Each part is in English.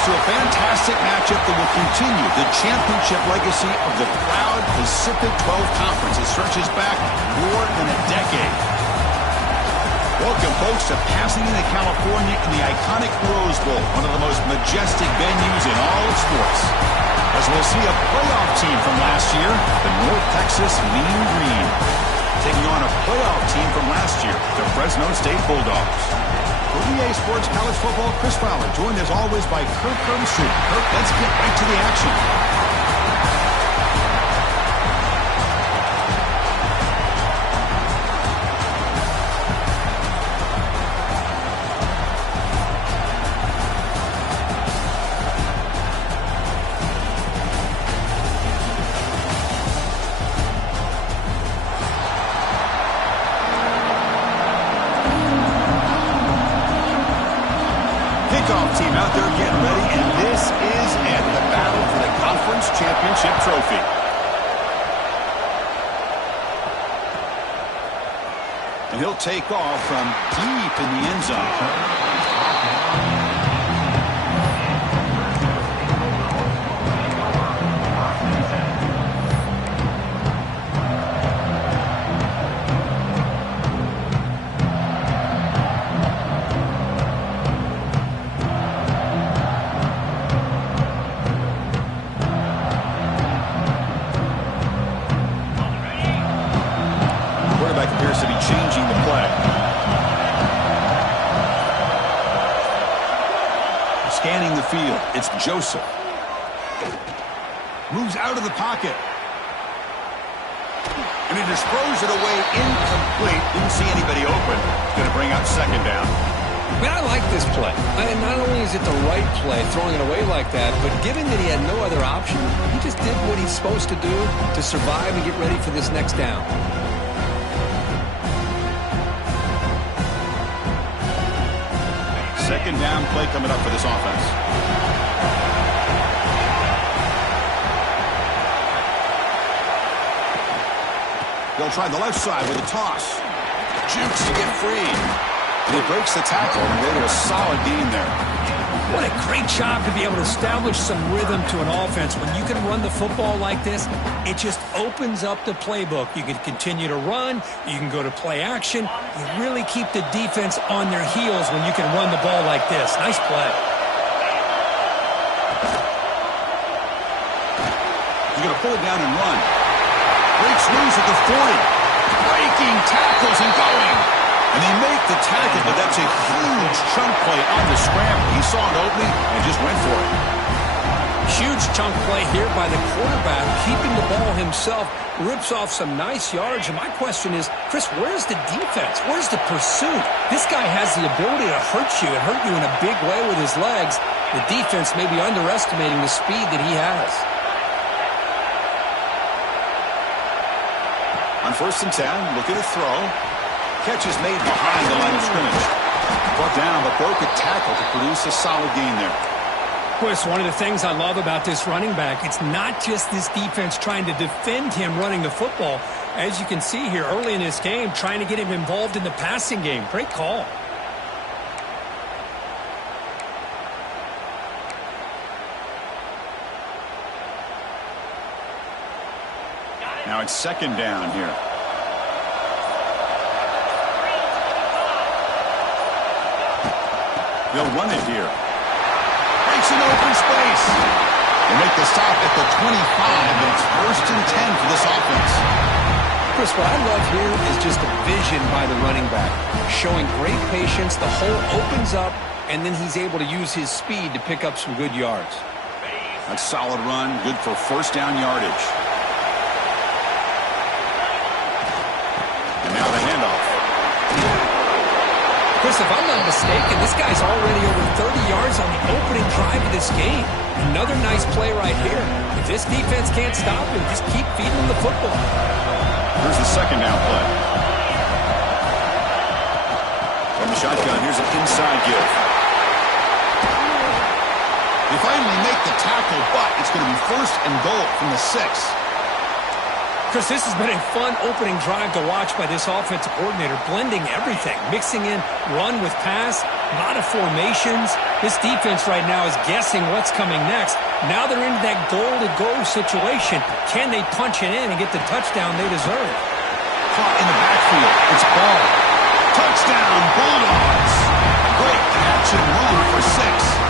to a fantastic matchup that will continue the championship legacy of the proud Pacific 12 Conference. It stretches back more than a decade. Welcome, folks, to Pasadena, California in the iconic Rose Bowl, one of the most majestic venues in all of sports. As we'll see a playoff team from last year, the North Texas Mean Green, taking on a playoff team from last year, the Fresno State Bulldogs. For EA Sports College Football, Chris Fowler, joined as always by Kirk Herbstreit. Kirk, let's get right to the action. Team out there getting ready, and this is it, the battle for the conference championship trophy. And he'll take off from deep in the end zone. Appears to be changing the play. Scanning the field, it's Joseph. Moves out of the pocket. And he just throws it away incomplete. Didn't see anybody open. Going to bring up second down. Man, I like this play. And not only is it the right play, throwing it away like that, but given that he had no other option, he just did what he's supposed to do to survive and get ready for this next down. Second down play coming up for this offense. They'll try the left side with a toss. Jukes to get free. And he breaks the tackle and made a solid gain there. What a great job to be able to establish some rhythm to an offense. When you can run the football like this, it just opens up the playbook. You can continue to run. You can go to play action. You really keep the defense on their heels when you can run the ball like this. Nice play. He's going to pull it down and run. Breaks loose at the 40. Breaking tackles and going. And they make the tackle, but that's a huge chunk play on the scramble. He saw an opening and just went for it. Huge chunk play here by the quarterback, keeping the ball himself, rips off some nice yards. And my question is, Chris, where's the defense? Where's the pursuit? This guy has the ability to hurt you and hurt you in a big way with his legs. The defense may be underestimating the speed that he has. On 1st and 10, looking to throw. Catch is made behind the line of scrimmage. Brought down, but broke a tackle to produce a solid gain there. Chris, one of the things I love about this running back, it's not just this defense trying to defend him running the football. As you can see here early in this game, trying to get him involved in the passing game. Great call. Now it's second down here. They'll run it here. Breaks an open space. They make the stop at the 25, and it's 1st and 10 for this offense. Chris, what I love here is just the vision by the running back. Showing great patience, the hole opens up, and then he's able to use his speed to pick up some good yards. A solid run, good for 1st down yardage. And now the handoff. Chris, if I'm not mistaken, this guy's already over 30 yards on the opening drive of this game. Another nice play right here. If this defense can't stop him, just keep feeding him the football. Here's the second down play. From the shotgun, here's an inside give. They finally make the tackle, but it's going to be 1st and goal from the 6. Chris, this has been a fun opening drive to watch by this offensive coordinator, blending everything, mixing in run with pass, a lot of formations. This defense right now is guessing what's coming next. Now they're into that goal-to-go situation. Can they punch it in and get the touchdown they deserve? Caught in the backfield. It's Ball. Touchdown, Bulldogs. Great catch and run for 6.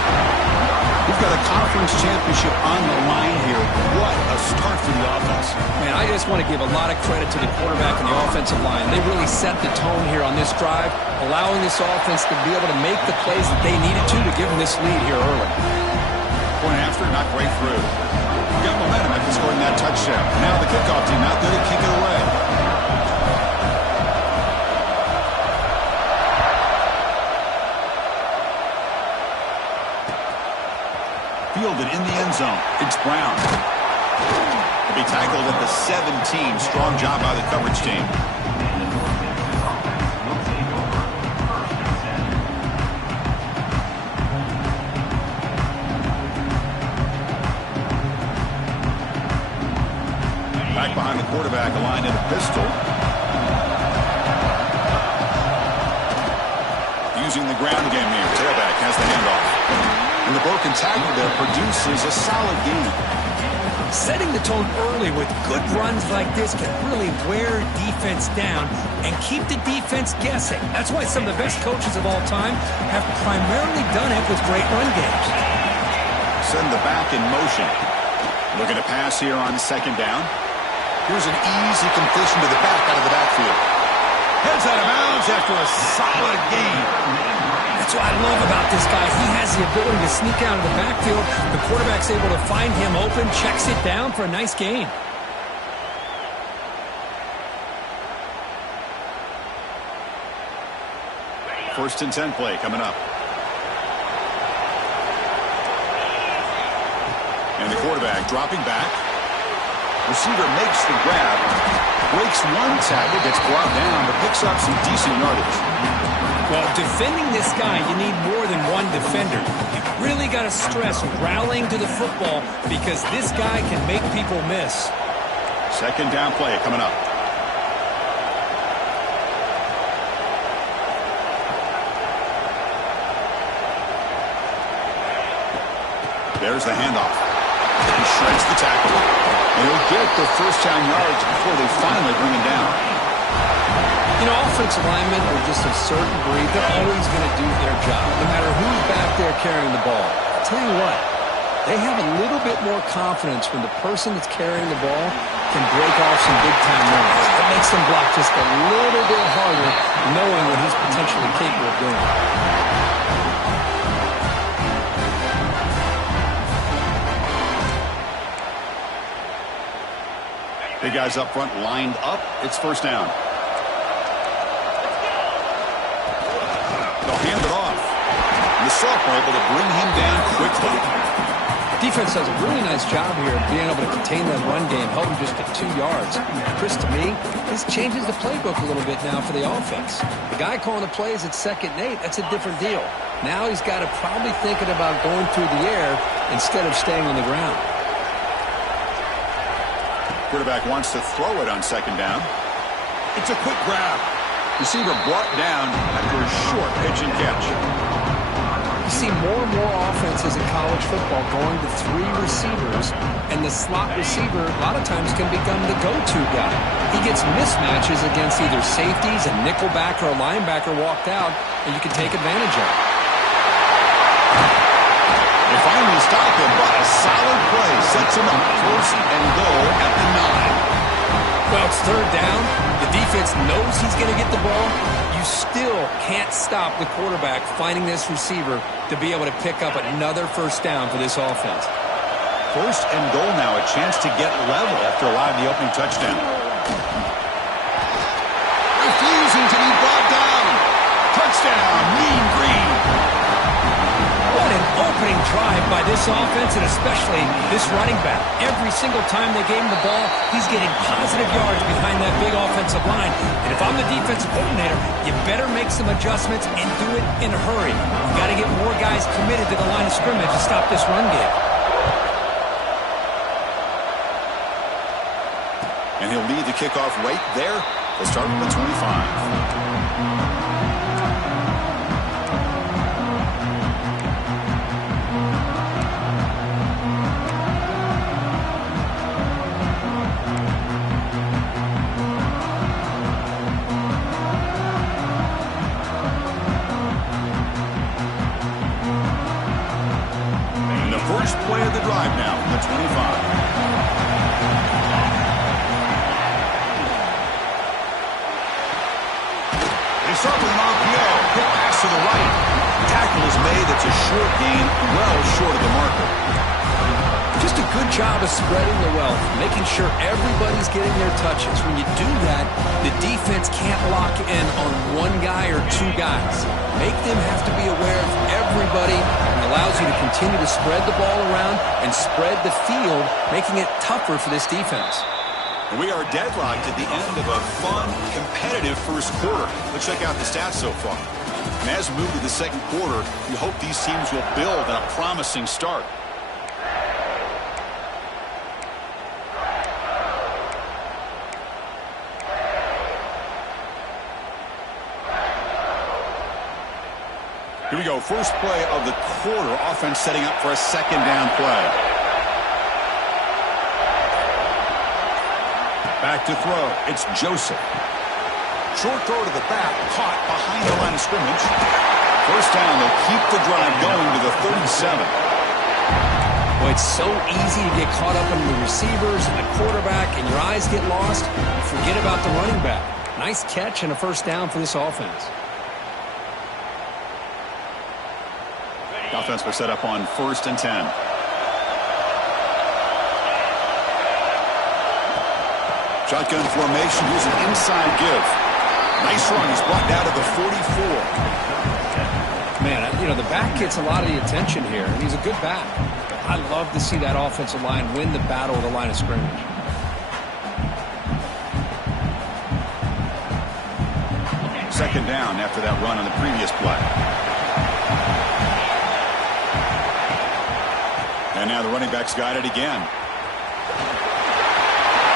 We've got a conference championship on the line here. What a start for the offense. Man, I just want to give a lot of credit to the quarterback and the offensive line. They really set the tone here on this drive, allowing this offense to be able to make the plays that they needed to give them this lead here early. Point after, not great through. We got momentum after scoring that touchdown. Now the kickoff team out there to kick it away. Fielded in the end zone. It's Brown. He'll be tackled at the 17. Strong job by the coverage team. Back behind the quarterback, aligned in a pistol. Using the ground game here. Tailback has the handoff. And the broken tackle there produces a solid gain. Setting the tone early with good runs like this can really wear defense down and keep the defense guessing. That's why some of the best coaches of all time have primarily done it with great run games. Send the back in motion. Looking to pass here on 2nd down. Here's an easy completion to the back out of the backfield. Heads out of bounds after a solid gain. That's what I love about this guy. He has the ability to sneak out of the backfield. The quarterback's able to find him open, checks it down for a nice gain. First and 10 play coming up. And the quarterback dropping back. Receiver makes the grab. Breaks one tackle, gets brought down, but picks up some decent yardage. Well, defending this guy, you need more than one defender. You really got to stress rallying to the football because this guy can make people miss. 2nd down play coming up. There's the handoff. He shreds the tackle. And he'll get the first down yards before they finally bring him down. You know, offensive linemen are just a certain breed. They're always going to do their job, no matter who's back there carrying the ball. I'll tell you what, they have a little bit more confidence when the person that's carrying the ball can break off some big-time runs. It makes them block just a little bit harder, knowing what he's potentially capable of doing. Big guys up front lined up. It's 1st down. They'll hand it off. And the sophomore able to bring him down quickly. Defense does a really nice job here of being able to contain that run game, help him just get 2 yards. Chris, to me, this changes the playbook a little bit now for the offense. The guy calling the plays at 2nd and 8, that's a different deal. Now he's got to probably thinking about going through the air instead of staying on the ground. Quarterback wants to throw it on 2nd down. It's a quick grab. Receiver brought down after a short pitch and catch. You see more and more offenses in college football going to 3 receivers, and the slot receiver a lot of times can become the go-to guy. He gets mismatches against either safeties, a nickelback, or a linebacker walked out, and you can take advantage of it. They finally stop him, but a solid play sets him up. 1st and goal at the 9. Well, it's 3rd down. The defense knows he's going to get the ball. You still can't stop the quarterback finding this receiver to be able to pick up another 1st down for this offense. 1st and goal now, a chance to get level after allowing the opening touchdown. Refusing to be brought down. Touchdown, Mean Green. What an opening drive by this offense, and especially this running back. Every single time they gave him the ball, he's getting positive yards behind that big offensive line. And if I'm the defensive coordinator, you better make some adjustments and do it in a hurry. You got to get more guys committed to the line of scrimmage to stop this run game. And he'll lead the kickoff right there. They'll start from the 25. First play of the drive now, the 25. They start with an RPO. Quick pass to the right. Tackle is made. That's a short gain, well short of the marker. Just a good job of spreading the wealth, making sure everybody's getting their touches. When you do that, the defense can't lock in on one guy or two guys. Make them have to be aware of everybody, and allows you to continue to spread the ball around and spread the field, making it tougher for this defense. We are deadlocked at the end of a fun, competitive first quarter. Let's check out the stats so far. And as we move to the second quarter, we hope these teams will build on a promising start. Here we go. First play of the quarter. Offense setting up for a second down play. Back to throw. It's Joseph. Short throw to the back. Caught behind the line of scrimmage. First down. They'll keep the drive going to the 37. Well, it's so easy to get caught up in the receivers and the quarterback, and your eyes get lost. You forget about the running back. Nice catch and a first down for this offense. The offense was set up on 1st and 10. Shotgun formation. Here's an inside give. Nice run. He's brought down to the 44. Man, you know, the back gets a lot of the attention here, and he's a good back. I love to see that offensive line win the battle of the line of scrimmage. Second down after that run on the previous play. And now the running back's got it again.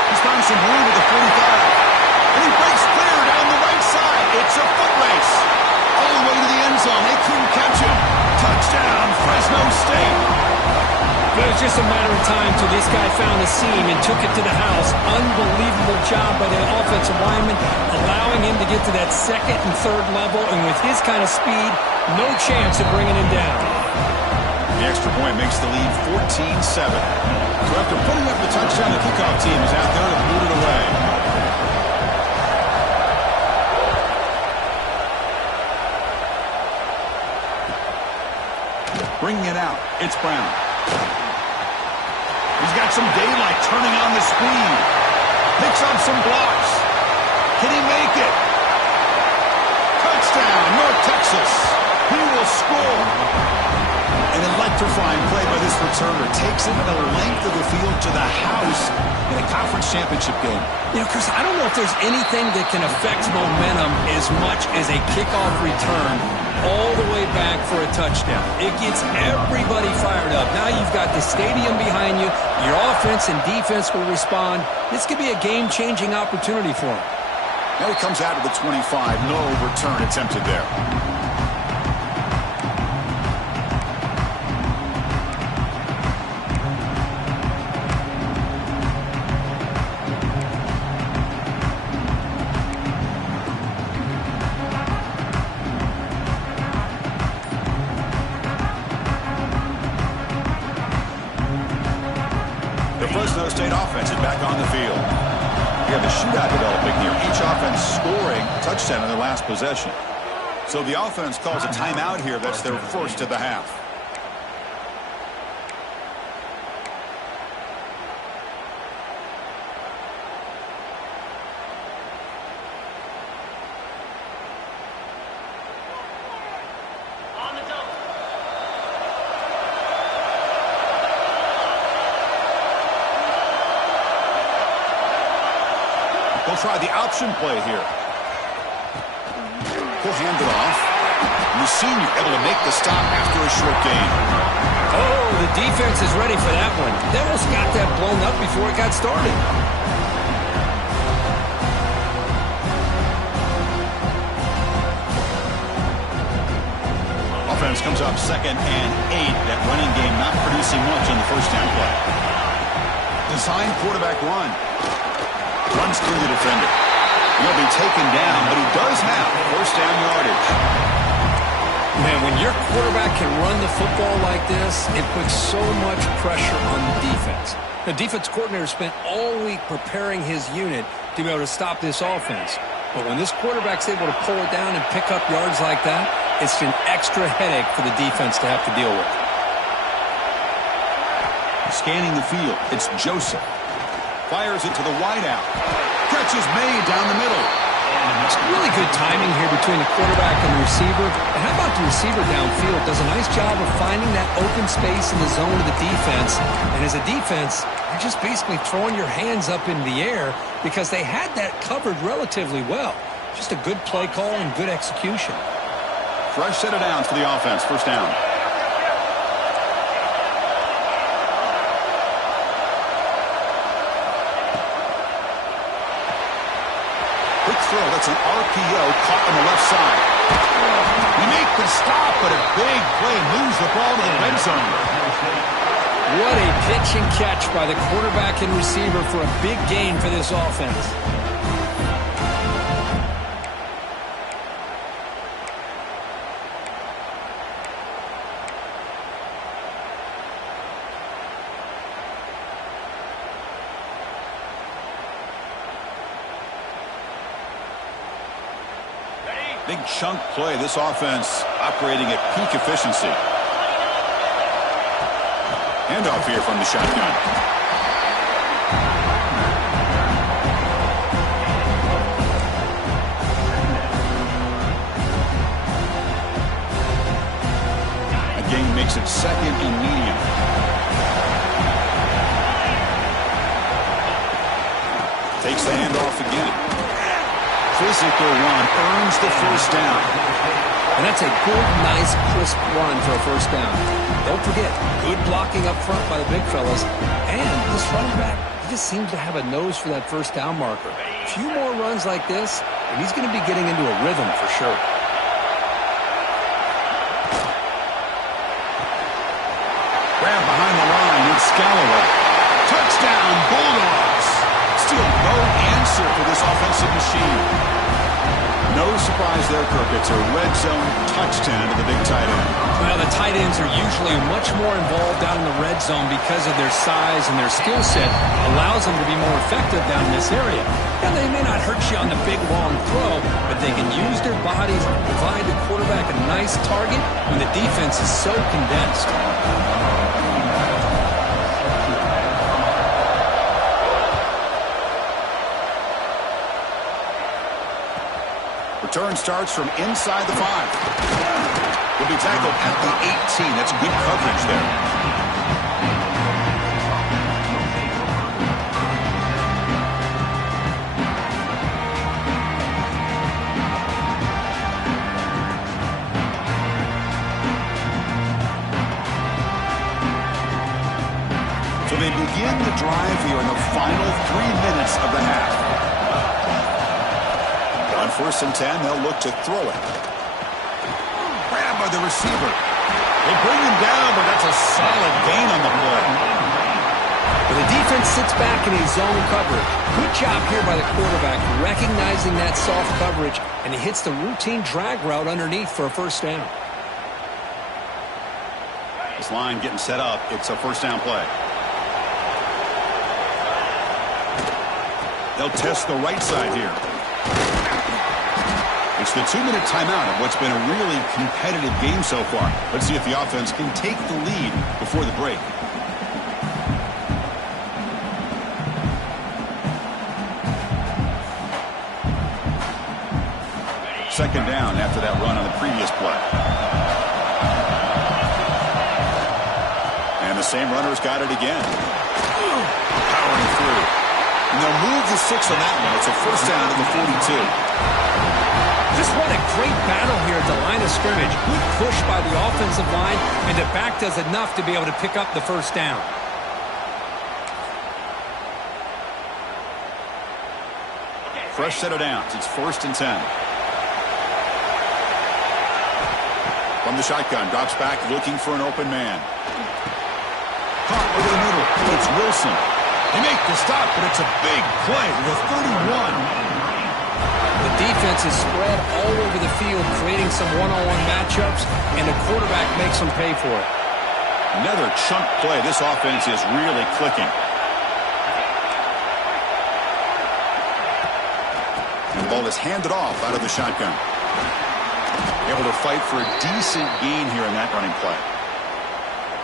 He's found some room at the 45. And he breaks clear down the right side. It's a foot race. All the way to the end zone. They couldn't catch him. Touchdown, Fresno State. It was just a matter of time till this guy found the seam and took it to the house. Unbelievable job by the offensive lineman, allowing him to get to that second and third level. And with his kind of speed, no chance of bringing him down. The extra point makes the lead 14-7. So after putting up the touchdown, the kickoff team is out there to boot it away. Bringing it out, it's Brown. He's got some daylight turning on the speed. Picks up some blocks. Can he make it? Touchdown, North Texas. He will score. An electrifying play by this returner. Takes it the length of the field to the house in a conference championship game. You know, Chris, I don't know if there's anything that can affect momentum as much as a kickoff return all the way back for a touchdown. It gets everybody fired up. Now you've got the stadium behind you. Your offense and defense will respond. This could be a game-changing opportunity for him. Now he comes out of the 25. No return attempted there. Fresno State offense is back on the field. We have a shootout developing here. Each offense scoring a touchdown in their last possession. So the offense calls a timeout here. That's their first of the half. They'll try the option play here. He'll hand it off. And the senior able to make the stop after a short gain. Oh, the defense is ready for that one. They almost got that blown up before it got started. offense comes up 2nd and 8. That running game not producing much on the first down play. Design quarterback run. Runs through the defender. He'll be taken down, but he does have first down yardage. Man, when your quarterback can run the football like this, it puts so much pressure on the defense. The defense coordinator spent all week preparing his unit to be able to stop this offense. But when this quarterback's able to pull it down and pick up yards like that, it's an extra headache for the defense to have to deal with. Scanning the field, it's Joseph. Fires it to the wideout. Catch is made down the middle. It's really good timing here between the quarterback and the receiver. And how about the receiver downfield? Does a nice job of finding that open space in the zone of the defense. And as a defense, you're just basically throwing your hands up in the air because they had that covered relatively well. Just a good play call and good execution. Fresh set of downs for the offense. First down. Quick throw. That's an RPO caught on the left side. We make the stop, but a big play moves the ball to the red zone. What a pitch and catch by the quarterback and receiver for a big gain for this offense. Big chunk play. This offense operating at peak efficiency. Handoff here from the shotgun. Again, makes it 2nd and medium. Takes the handoff again. Physical run, earns the first down. And that's a good, nice, crisp run for a first down. Don't forget, good blocking up front by the big fellas. And this running back, he just seems to have a nose for that first down marker. A few more runs like this, and he's going to be getting into a rhythm for sure. Grab behind the line, it's Scalloway. Touchdown, Bulldogs. Still no answer for this offensive machine. No surprise there, Kirk. It's a red zone touchdown to the big tight end. Well, the tight ends are usually much more involved down in the red zone because of their size and their skill set allows them to be more effective down in this area. Now, they may not hurt you on the big, long throw, but they can use their bodies to provide the quarterback a nice target when the defense is so condensed. Return starts from inside the 5. Will be tackled at the 18. That's good coverage there. So they begin the drive here in the final 3 minutes of the half. On 1st and 10, they'll look to throw it. Grab by the receiver. They bring him down, but that's a solid gain on the play. But the defense sits back in his zone coverage. Good job here by the quarterback, recognizing that soft coverage, and he hits the routine drag route underneath for a first down. This line getting set up. It's a first down play. They'll test the right side here. It's the 2-minute timeout of what's been a really competitive game so far. Let's see if the offense can take the lead before the break. Second down after that run on the previous play. And the same runner's got it again. Powering through. And they'll move the 6 on that one. It's a first down to the 42. Just what a great battle here at the line of scrimmage. Good push by the offensive line, and the back does enough to be able to pick up the first down. Fresh set of downs. It's 1st and 10. From the shotgun, drops back, looking for an open man. Caught over the middle. It's Wilson. They make the stop, but it's a big play to the 31. The defense is spread all over the field, creating some one-on-one matchups, and the quarterback makes them pay for it. Another chunk play. This offense is really clicking. And the ball is handed off out of the shotgun. Able to fight for a decent gain here in that running play.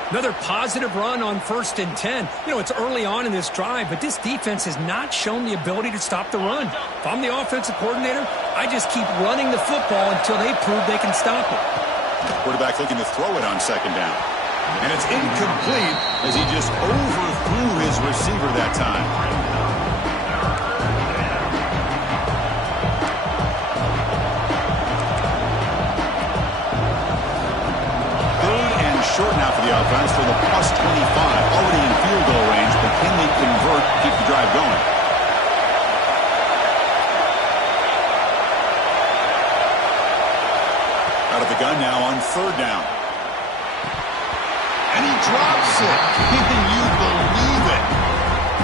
Another positive run on 1st and 10. You know, it's early on in this drive, but this defense has not shown the ability to stop the run. If I'm the offensive coordinator, I just keep running the football until they prove they can stop it. Quarterback looking to throw it on 2nd down. And it's incomplete as he just overthrew his receiver that time. Short now for the offense for the +25. Already in field goal range, but can they convert, keep the drive going? Out of the gun now on 3rd down. And he drops it. Can you believe it?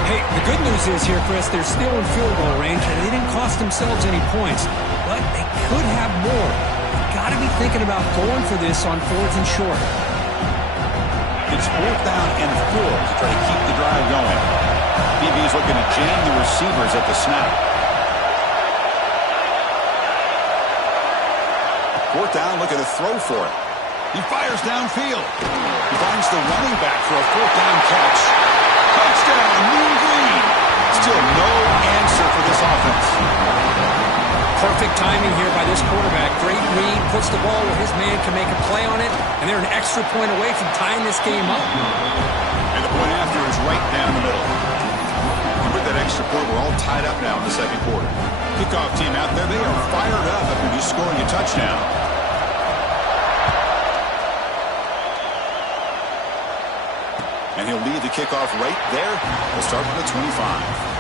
Hey, the good news is here, Chris, they're still in field goal range, and they didn't cost themselves any points. But they could have more. You've got to be thinking about going for this on 4th and short. It's 4th down and 4 to try to keep the drive going. DB is looking to jam the receivers at the snap. 4th down, looking to throw for it. He fires downfield. He finds the running back for a 4th down catch. Touchdown, Mean Green. Still no answer for this offense. Perfect timing here by this quarterback. Great read, puts the ball where his man can make a play on it, and they're an extra point away from tying this game up. And the point after is right down the middle. And with that extra point, we're all tied up now in the 2nd quarter. Kickoff team out there, they are fired up after just scoring a touchdown. And he'll lead the kickoff right there. We'll start with the 25.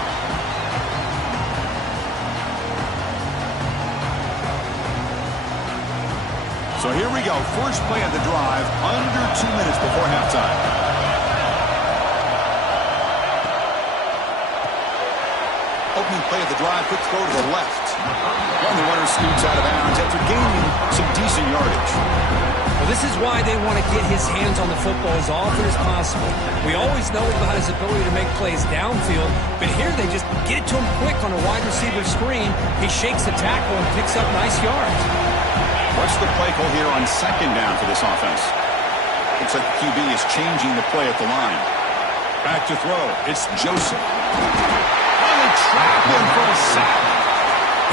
So here we go. First play of the drive, under 2 minutes before halftime. Opening play of the drive, quick throw to the left. And the runner scoots out of bounds after gaining some decent yardage. Well, this is why they want to get his hands on the football as often as possible. We always know about his ability to make plays downfield, but here they just get it to him quick on a wide receiver screen. He shakes the tackle and picks up nice yards. What's the play call here on 2nd down for this offense? Looks like the QB is changing the play at the line. Back to throw. It's Joseph. And they trap him for a sack.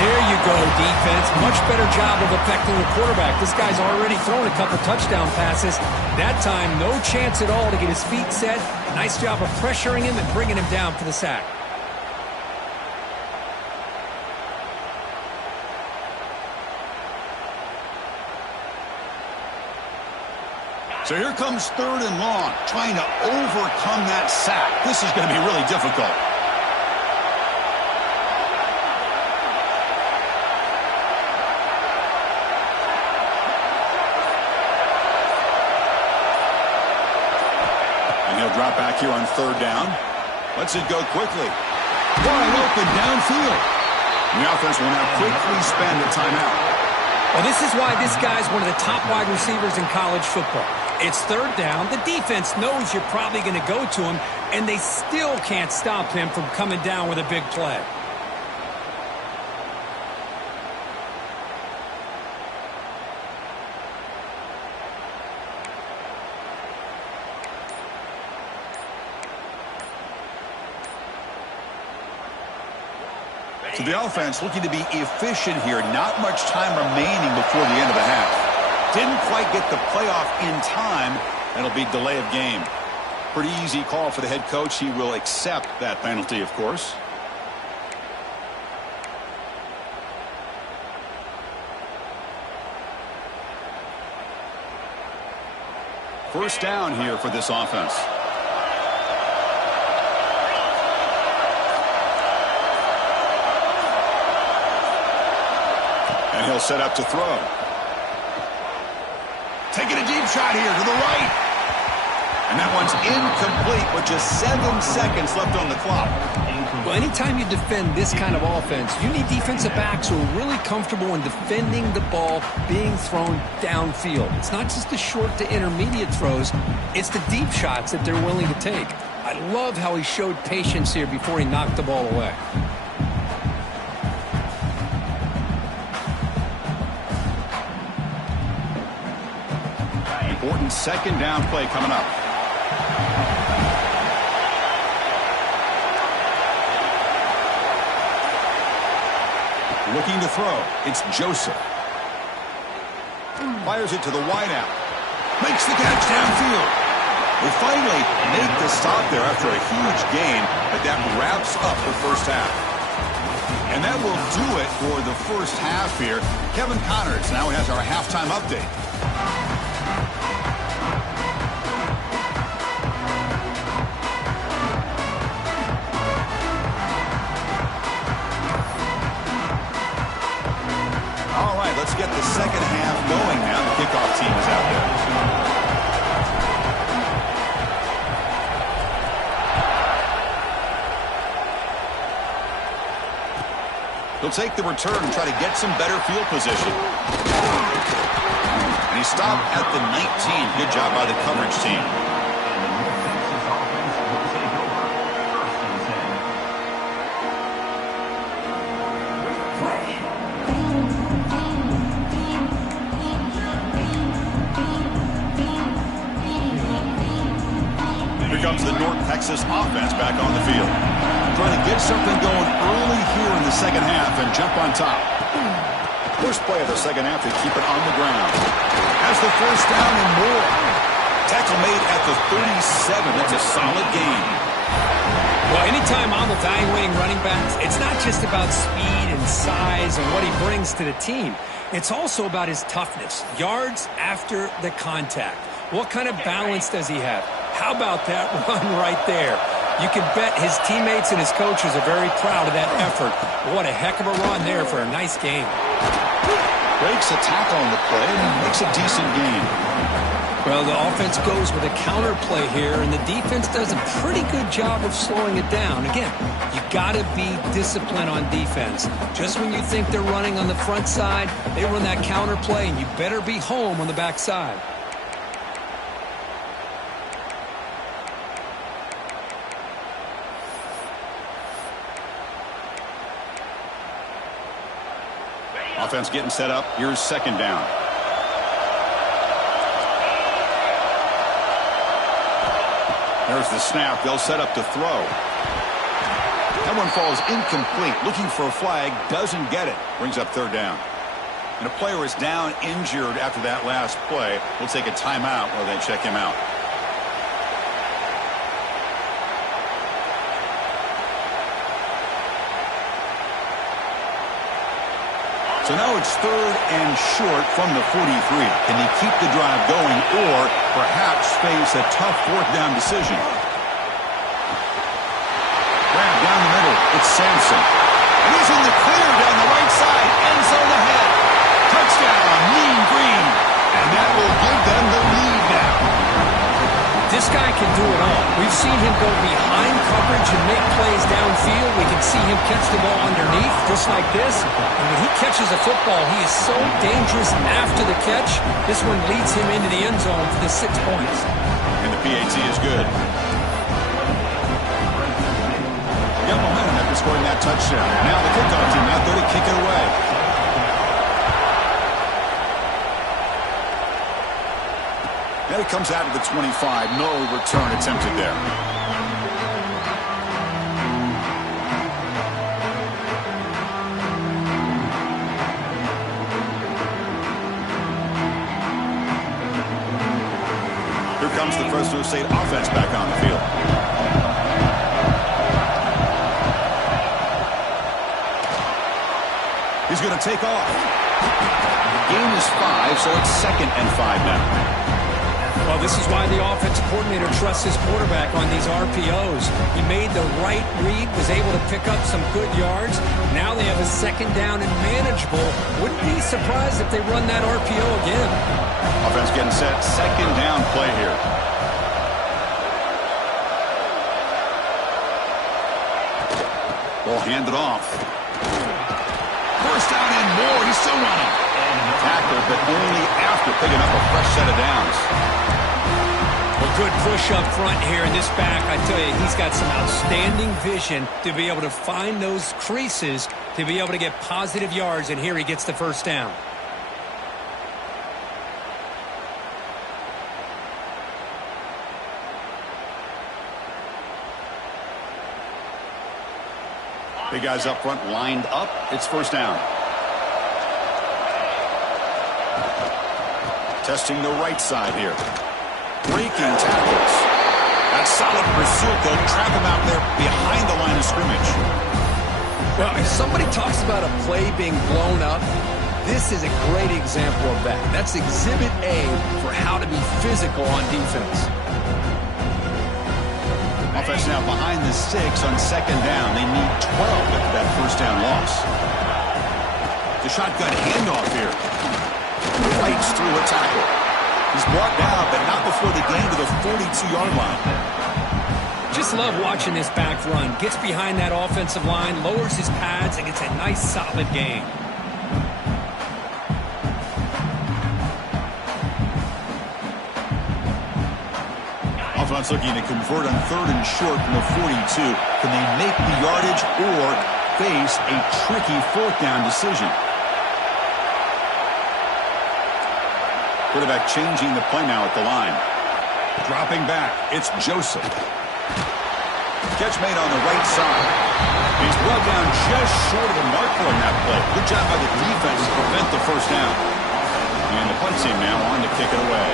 There you go, defense. Much better job of affecting the quarterback. This guy's already thrown a couple touchdown passes. That time, no chance at all to get his feet set. Nice job of pressuring him and bringing him down for the sack. So here comes 3rd and long, trying to overcome that sack. This is going to be really difficult. And he'll drop back here on 3rd down. Lets it go quickly. Wide open downfield. And the offense will now quickly spend a timeout. Well, this is why this guy's one of the top wide receivers in college football. It's 3rd down. The defense knows you're probably going to go to him, and they still can't stop him from coming down with a big play. So the offense looking to be efficient here. Not much time remaining before the end of the half. Didn't quite get the playoff in time. That'll be delay of game. Pretty easy call for the head coach. He will accept that penalty, of course. First down here for this offense. And he'll set up to throw. Taking a deep shot here to the right. And that one's incomplete with just 7 seconds left on the clock. Well, anytime you defend this kind of offense, you need defensive backs who are really comfortable in defending the ball being thrown downfield. It's not just the short to intermediate throws, it's the deep shots that they're willing to take. I love how he showed patience here before he knocked the ball away. Important second down play coming up. Looking to throw. It's Joseph. Fires it to the wideout. Makes the catch downfield. We finally make the stop there after a huge gain, but that wraps up the first half. And that will do it for the first half here. Kevin Connors now has our halftime update. All right, let's get the second half going now. The kickoff team is out there. He'll take the return and try to get some better field position. And he stopped at the 19. Good job by the coverage team. Here comes the North Texas offense back on the field. Trying to get something going early here in the second half and jump on top. First play of the second half, they keep it on the ground. Has the first down and more. Tackle made at the 37. That's a solid gain. Well, anytime I'm evaluating running backs, it's not just about speed and size and what he brings to the team. It's also about his toughness. Yards after the contact. What kind of balance does he have? How about that run right there? You can bet his teammates and his coaches are very proud of that effort. What a heck of a run there for a nice game. Breaks a tackle on the play and makes a decent gain. Well, the offense goes with a counter play here, and the defense does a pretty good job of slowing it down. Again, you got to be disciplined on defense. Just when you think they're running on the front side, they run that counter play, and you better be home on the back side. Offense getting set up. Here's second down. There's the snap. They'll set up to throw. That one falls incomplete. Looking for a flag. Doesn't get it. Brings up third down. And a player is down injured after that last play. We'll take a timeout while they check him out. So now it's third and short from the 43. Can they keep the drive going or perhaps face a tough fourth down decision? Grab down the middle. It's Sampson. And he's in the clear down the right side. End zone ahead. Touchdown, Mean Green. And that will give them the lead now. This guy can do it all. We've seen him go behind coverage and make plays downfield. We can see him catch the ball underneath, just like this. And when he catches a football, he is so dangerous after the catch. This one leads him into the end zone for the 6 points. And the PAT is good. Got momentum after scoring that touchdown. Now the kickoff team out there to kick it away. And it comes out of the 25. No return attempted there. Here comes the Fresno State offense back on the field. He's going to take off. Gain is 5, so it's 2nd and 5 now. Well, Well, this is why the offensive coordinator trusts his quarterback on these RPOs. He made the right read, was able to pick up some good yards. Now they have a second down and manageable. Wouldn't be surprised if they run that RPO again. Offense getting set. Second down play here. Ball handed off. First down and more. He's still running. Tackle, but only after picking up a fresh set of downs. Well, good push up front here in this back. I tell you, he's got some outstanding vision to be able to find those creases, to be able to get positive yards, and here he gets the first down. Big guys up front lined up. It's first down. Testing the right side here. Breaking tackles. That's solid pursuit. They'll trap him out there behind the line of scrimmage. Well, if somebody talks about a play being blown up, this is a great example of that. That's exhibit A for how to be physical on defense. Offense now behind the 6 on second down. They need 12 after that first down loss. The shotgun handoff here. Fights through a tackle. He's brought down, but not before the gain to the 42-yard line. Just love watching this back run. Gets behind that offensive line, lowers his pads, and gets a nice, solid gain. Offense looking to convert on third and short from the 42. Can they make the yardage or face a tricky fourth down decision? Quarterback changing the play now at the line. Dropping back, it's Joseph. Catch made on the right side. He's brought down just short of the marker on that play. Good job by the defense to prevent the first down. And the punt team now on to kick it away.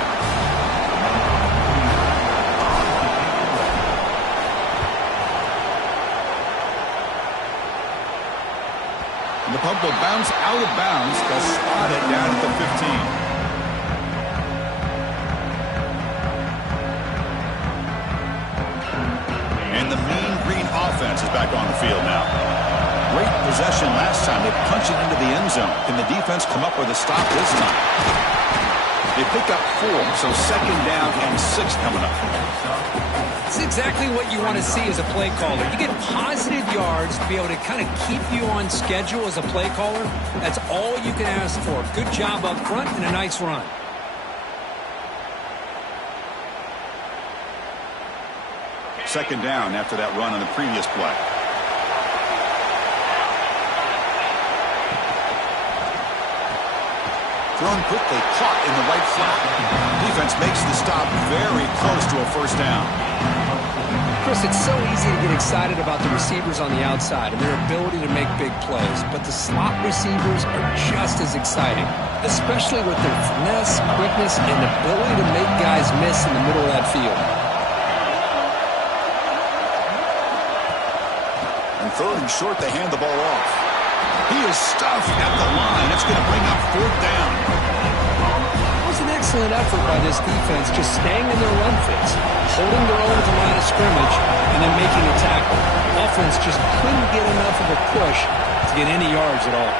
And the punt will bounce out of bounds. They'll spot it down at the 15. The Mean Green offense is back on the field now. Great possession last time. They punch it into the end zone. Can the defense come up with a stop this time? They pick up 4, so second down and 6 coming up. It's exactly what you want to see as a play caller. You get positive yards to be able to kind of keep you on schedule as a play caller. That's all you can ask for. Good job up front and a nice run. Second down after that run on the previous play. Thrown quickly, caught in the right flat. Defense makes the stop very close to a first down. Chris, it's so easy to get excited about the receivers on the outside and their ability to make big plays, but the slot receivers are just as exciting, especially with their finesse, quickness, and ability to make guys miss in the middle of that field. Third and short, they hand the ball off. He is stuffed at the line. It's going to bring up fourth down. It was an excellent effort by this defense, just staying in their run fits, holding their own at the line of scrimmage, and then making a tackle. Offense just couldn't get enough of a push to get any yards at all.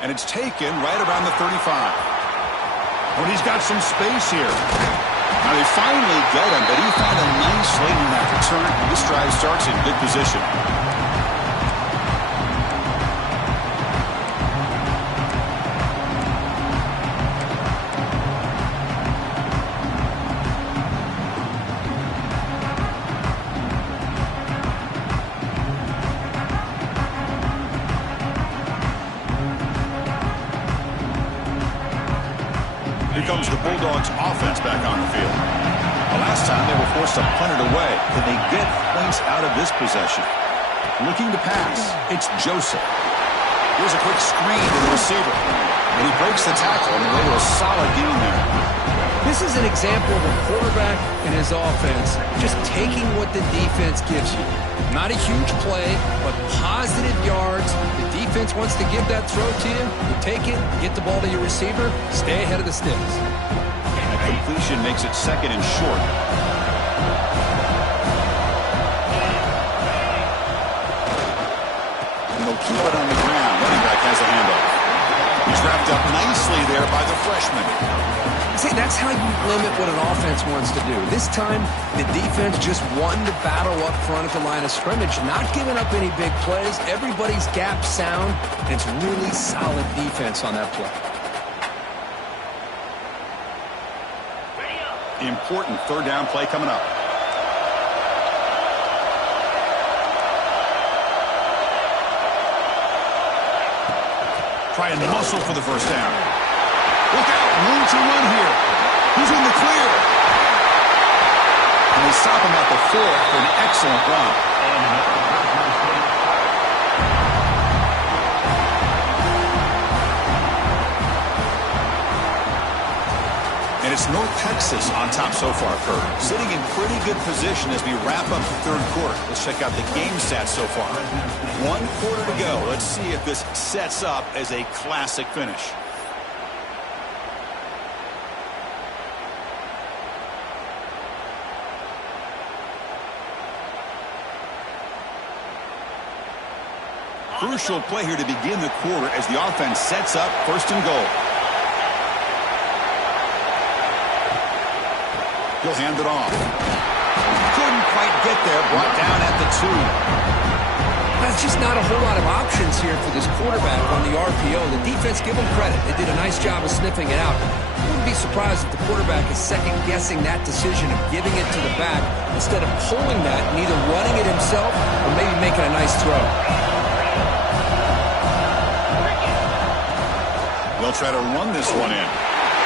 And it's taken right around the 35. But he's got some space here. Now they finally get him, but he found a nice lane in that return. This drive starts in good position. Here comes the Bulldogs offense back on the field. The last time they were forced to punt it away. Can they get points out of this possession? Looking to pass. It's Joseph. Here's a quick screen to the receiver. And he breaks the tackle on the way to a solid gain there. This is an example of a quarterback and his offense just taking what the defense gives you. Not a huge play, but positive yards. The defense wants to give that throw to you. You take it, get the ball to your receiver, stay ahead of the sticks. And a completion makes it second and short. And they'll keep it on the ground. Running back has a handoff. He's wrapped up nicely there by the freshman. See, that's how you limit what an offense wants to do. This time, the defense just won the battle up front at the line of scrimmage, not giving up any big plays. Everybody's gap sound, and it's really solid defense on that play. Important third down play coming up. Try and muscle for the first down. Look out, room to run here. He's in the clear. And they stop him at the 4 for an excellent run. And it's North Texas on top so far, Kurt. Sitting in pretty good position as we wrap up the third quarter. Let's check out the game stats so far. 1 quarter to go. Let's see if this sets up as a classic finish. Crucial play here to begin the quarter as the offense sets up first and goal. He'll hand it off. Couldn't quite get there. Brought down at the 2. That's just not a whole lot of options here for this quarterback on the RPO. The defense, give them credit. They did a nice job of sniffing it out. I wouldn't be surprised if the quarterback is second-guessing that decision of giving it to the back instead of pulling that and either running it himself or maybe making a nice throw. They'll try to run this one in.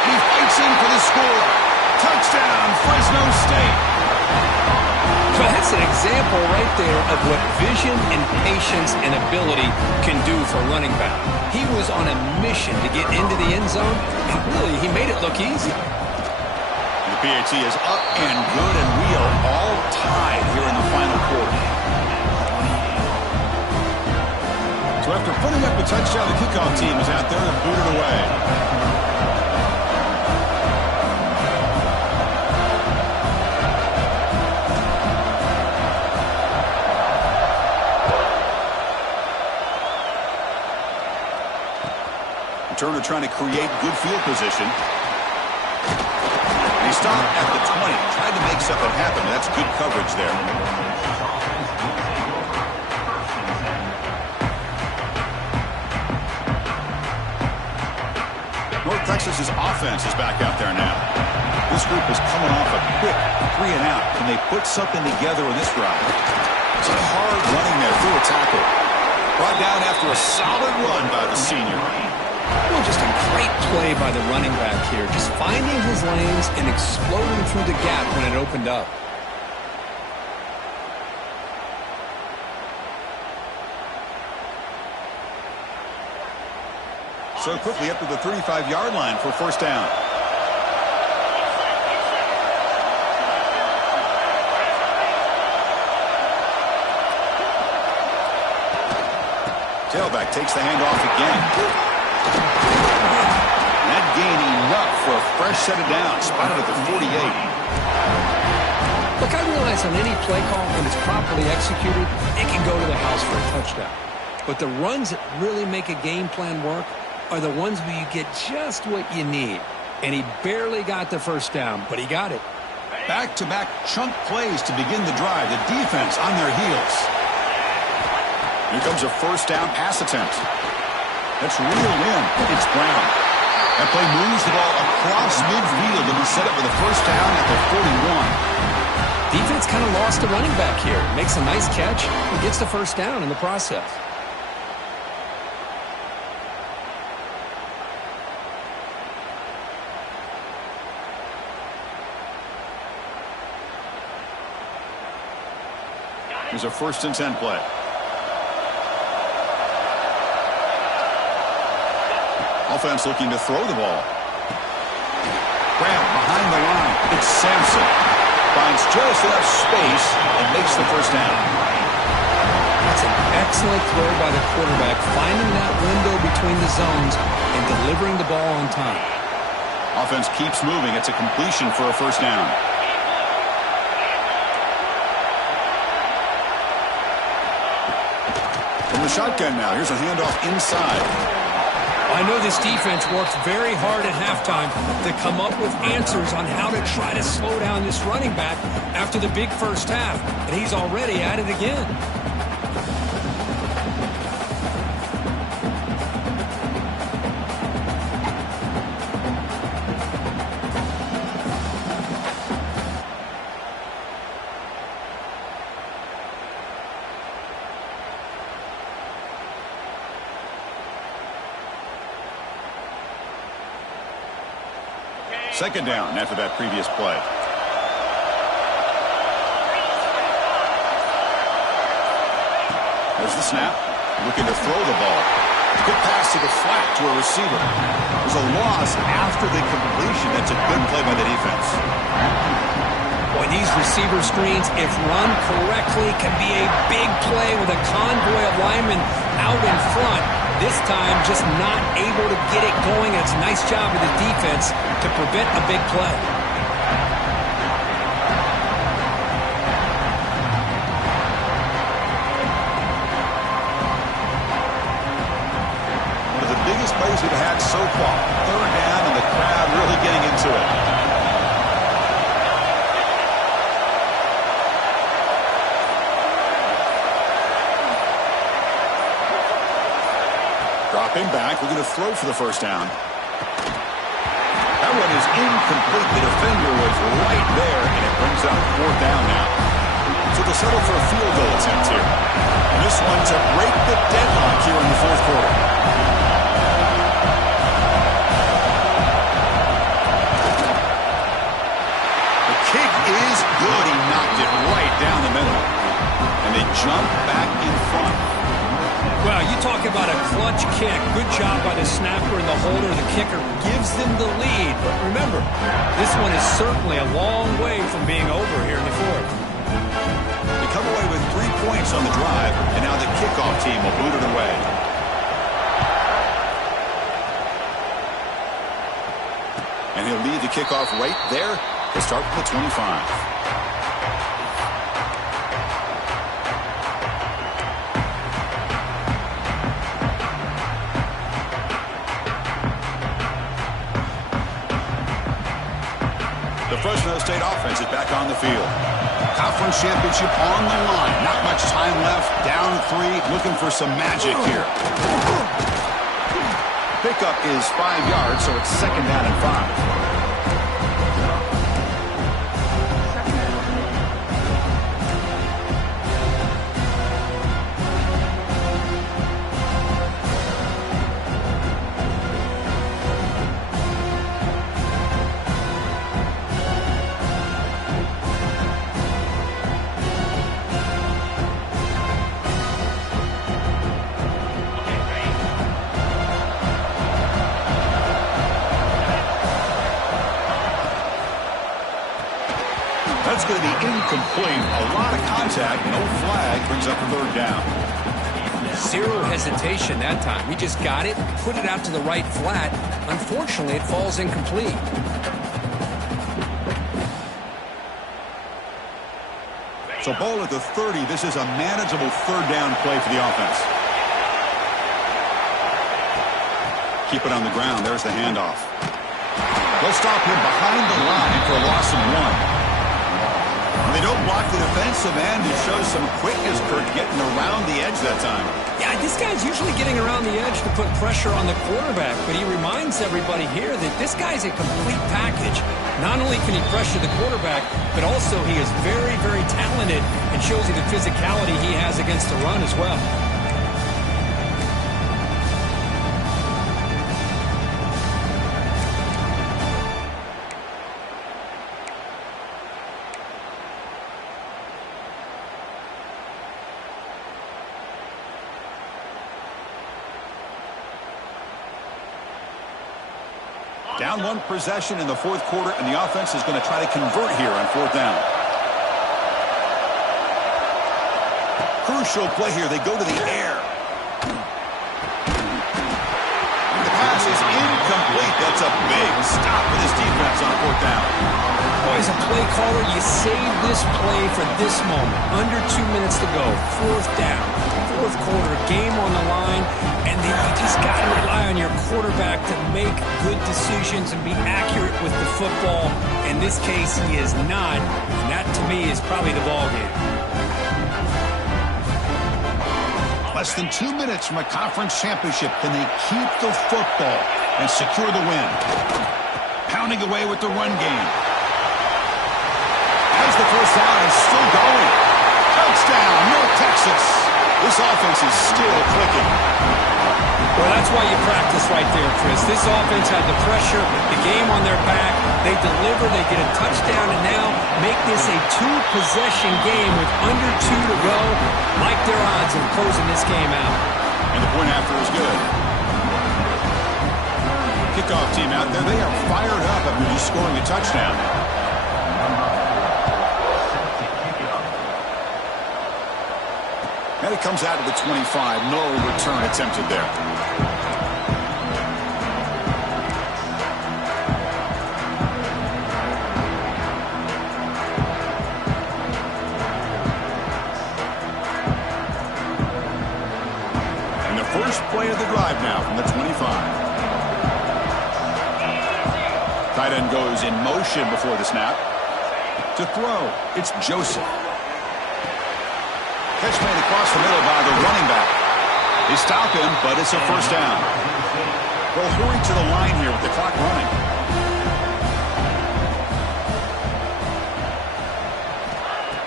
He fights in for the score. Touchdown, Fresno State. So that's an example right there of what vision and patience and ability can do for a running back. He was on a mission to get into the end zone, and really, he made it look easy. The PAT is up and good, and we are all tied here in the final quarter. So after putting up a touchdown, the kickoff team is out there and booted away. Turner trying to create good field position. He stopped at the 20. Tried to make something happen. That's good coverage there. North Texas's offense is back out there now. This group is coming off a quick 3 and out. Can they put something together in this drive? It's a hard running there through a tackle. Brought down after a solid run by the senior. Well, just a great play by the running back here. Just finding his lanes and exploding through the gap when it opened up. So quickly up to the 35-yard line for first down. Tailback takes the handoff again. That gain enough for a fresh set of downs. Spotted at the 48. Look, I realize on any play call, when it's properly executed, it can go to the house for a touchdown. But the runs that really make a game plan work are the ones where you get just what you need. And he barely got the first down, but he got it. Back-to-back chunk plays to begin the drive. The defense on their heels. Here comes a first down pass attempt. That's reeled in. It's Brown. That play moves the ball across midfield and he set up with a first down at the 41. Defense kind of lost the running back here. Makes a nice catch and gets the first down in the process. Here's a 1st and 10 play. Offense looking to throw the ball. Brown behind along the line. It's Sampson. Finds just enough space and makes the first down. That's an excellent throw by the quarterback, finding that window between the zones and delivering the ball on time. Offense keeps moving. It's a completion for a first down. From the shotgun now, here's a handoff inside. I know this defense worked very hard at halftime to come up with answers on how to try to slow down this running back after the big first half, and he's already at it again. Second down after that previous play. There's the snap. Looking to throw the ball. Good pass to the flat to a receiver. There's a loss after the completion. That's a good play by the defense. Boy, these receiver screens, if run correctly, can be a big play with a convoy of linemen out in front. This time, just not able to get it going. It's a nice job of the defense to prevent a big play. One of the biggest plays we've had so far. Third down and the crowd really getting into it. Dropping back, we're going to throw for the first down. That one is incomplete. The defender was right there, and it brings up fourth down now. So they'll settle for a field goal attempt here. And this one to break the deadlock here in the fourth quarter. The kick is good. He knocked it right down the middle. And they jump back in front. Well, you talk about a clutch kick. Good job by the snapper and the holder. The kicker gives them the lead. But remember, this one is certainly a long way from being over here in the fourth. They come away with 3 points on the drive, and now the kickoff team will boot it away. And he'll lead the kickoff right there to start from the 25. The Fresno State offense is back on the field. Conference championship on the line. Not much time left. Down 3. Looking for some magic here. Pickup is 5 yards, so it's second down and 5. That's going to be incomplete. A lot of contact. No flag brings up a third down. Zero hesitation that time. He just got it, put it out to the right flat. Unfortunately, it falls incomplete. So ball at the 30. This is a manageable third down play for the offense. Keep it on the ground. There's the handoff. They'll stop him behind the line for a loss of 1. They don't block the defensive end. It shows some quickness, Kurt, getting around the edge that time. Yeah, this guy's usually getting around the edge to put pressure on the quarterback, but he reminds everybody here that this guy's a complete package. Not only can he pressure the quarterback, but also he is very, very talented and shows you the physicality he has against the run as well. Down one possession in the fourth quarter, and the offense is going to try to convert here on fourth down. Crucial play here. They go to the air. The pass is incomplete. That's a big stop for this defense on fourth down. Oh, as a play caller, you save this play for this moment. Under 2 minutes to go. Fourth down. Fourth quarter. Game on the line. And then you just got to rely on your quarterback to make good decisions and be accurate with the football. In this case, he is not. And that, to me, is probably the ballgame. Less than 2 minutes from a conference championship. Can they keep the football and secure the win? Pounding away with the run game. Has the first down and still going. Touchdown, North Texas. This offense is still clicking. Well, that's why you practice right there, Chris. This offense had the pressure, the game on their back. They deliver, they get a touchdown, and now make this a two-possession game with under 2 to go. Like their odds of closing this game out. And the point after is good. Kickoff team out there. They are fired up after just scoring a touchdown. And it comes out to the 25. No return attempted there. And the first play of the drive now from the 25. Tight end goes in motion before the snap. To throw, it's Joseph. Catch made across the middle by the running back. They stop him, but it's a first down. They'll hurry to the line here with the clock running.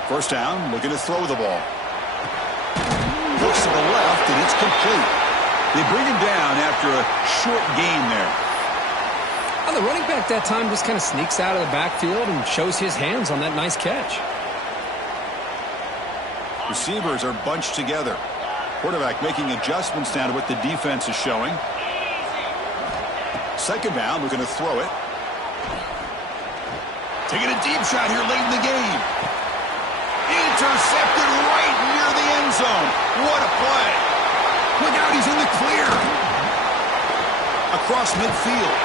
First down, looking to throw the ball. Looks to the left, and it's complete. They bring him down after a short gain there. Well, the running back that time just kind of sneaks out of the backfield and shows his hands on that nice catch. Receivers are bunched together. Quarterback making adjustments now to what the defense is showing. Second down, we're going to throw it. Taking a deep shot here late in the game. Intercepted right near the end zone. What a play. Look out, he's in the clear. Across midfield.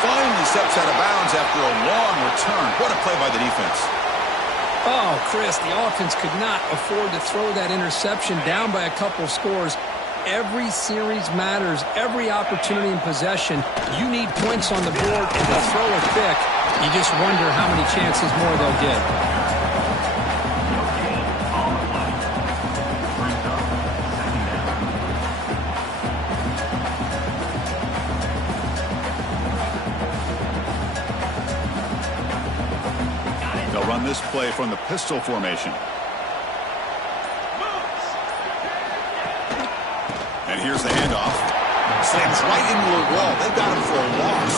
Finally steps out of bounds after a long return. What a play by the defense. Oh, Chris, the offense could not afford to throw that interception down by a couple scores. Every series matters. Every opportunity in possession. You need points on the board, and to throw a pick, you just wonder how many chances more they'll get. Run this play from the pistol formation. And here's the handoff. Slams right into a wall. They got him for a loss.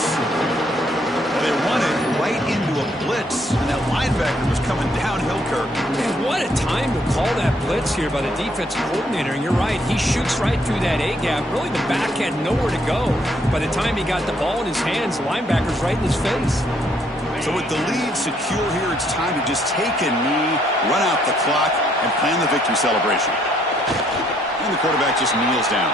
Well, they run it right into a blitz, and that linebacker was coming downhill, Kirk. And what a time to call that blitz here by the defensive coordinator. And you're right, he shoots right through that A-gap. Really, the back had nowhere to go. By the time he got the ball in his hands, the linebacker's right in his face. So with the lead secure here, it's time to just take a knee, run out the clock, and plan the victory celebration. And the quarterback just kneels down.